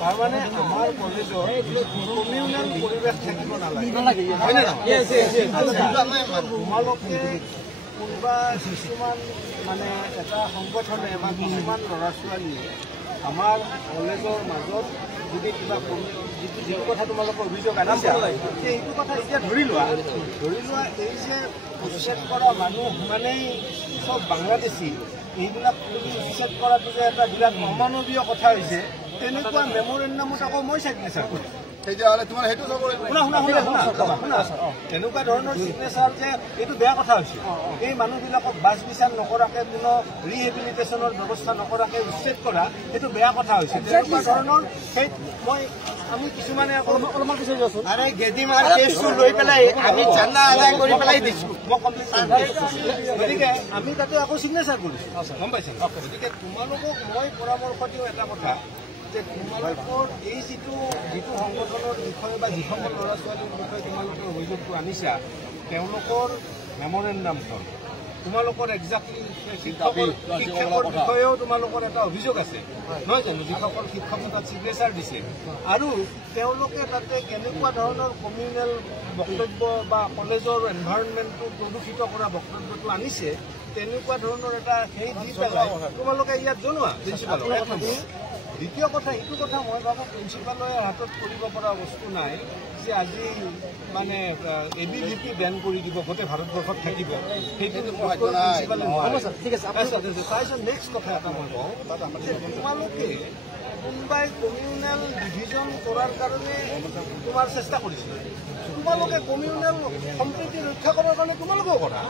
তাৰমানে আমাৰ কলেজৰ কমিউনেল পৰিৱেশ থাকিব নালাগে তোমালোকে কোনোবা কিছুমান মানে এটা সংগঠনে বা কিছুমান ল'ৰা ছোৱালীয়ে আমাৰ কলেজৰ মাজত যদি কিবা যিটো কথা তোমালোকৰ অভিযোগ আনিছে সেইটো কথা এতিয়া ধৰি লোৱা এই যে উচ্ছেদ কৰা মানুহ সিমানেই চব বাংলাদেশী এইবিলাক উচ্ছেদ কৰাটো যে এটা বিৰাট অমানৱীয় কথা হৈছে তেনেকুৱা মেমৰেণ্ডামত আকৌ মই চিগনেচাৰ কৰিম তেনেকুৱা ধৰণৰ চিগনেচাৰ যে এইটো বেয়া কথা হৈছে এই মানুহবিলাকক বাছ বিচাৰ নকৰাকে কোনো ৰিহেবিলিটেশ্যনৰ ব্যৱস্থা নকৰাকে উচ্ছেদ কৰা এইটো বেয়া কথা হৈছে তেনেকুৱা ধৰণৰ সেই মই আমি কিছুমানে অলপমান পিছলৈ যাওঁচোন আৰে গেদিমাৰ কেছটো লৈ পেলাই আমি চান্দা আদায় কৰি পেলাই দিছোঁ মই কমপ্লেইন গতিকে আমি তাতে আকৌ চিগনেচাৰ কৰিছোঁ গম পাইছে গতিকে তোমালোকক মই পৰামৰ্শ দিওঁ এটা কথা যে তোমালোকৰ এই যিটো সংগঠনৰ বিষয়ে বা যিসকল ল'ৰা ছোৱালীৰ বিষয়ে তোমালোকে অভিযোগটো আনিছা তেওঁলোকৰ মেমৰেণ্ডামখন তোমালোকৰ একজাক্টলি শিক্ষকৰ বিষয়েও তোমালোকৰ এটা অভিযোগ আছে নহয় জানো যিসকল শিক্ষকে তাত চিগনেচাৰ দিছে আৰু তেওঁলোকে তাতে কেনেকুৱা ধৰণৰ কমিউনেল বক্তব্য বা কলেজৰ এনভাইৰনমেণ্টটো প্ৰদূষিত কৰা বক্তব্যটো আনিছে তেনেকুৱা ধৰণৰ এটা সেই দি পেলাই তোমালোকে ইয়াত জনোৱা প্ৰিন্সিপালক দ্বিতীয় কথা এইটো কথা মই ভাবোঁ প্ৰিন্সিপালে হাতত কৰিব পৰা বস্তু নাই যে আজি মানে ABVP বেন কৰি দিব গোটেই ভাৰতবৰ্ষত থাকিব সেইটো প্ৰিন্সিপালে তাৰপিছত নেক্সট কথা এটা মই কওঁ যে তোমালোকে কোনোবাই কমিউনেল ডিভিজন কৰাৰ কাৰণে তোমাৰ চেষ্টা কৰিছিল তোমালোকে কমিউনেল সম্প্ৰীতি ৰক্ষা কৰাৰ কাৰণে তোমালোকেও কৰা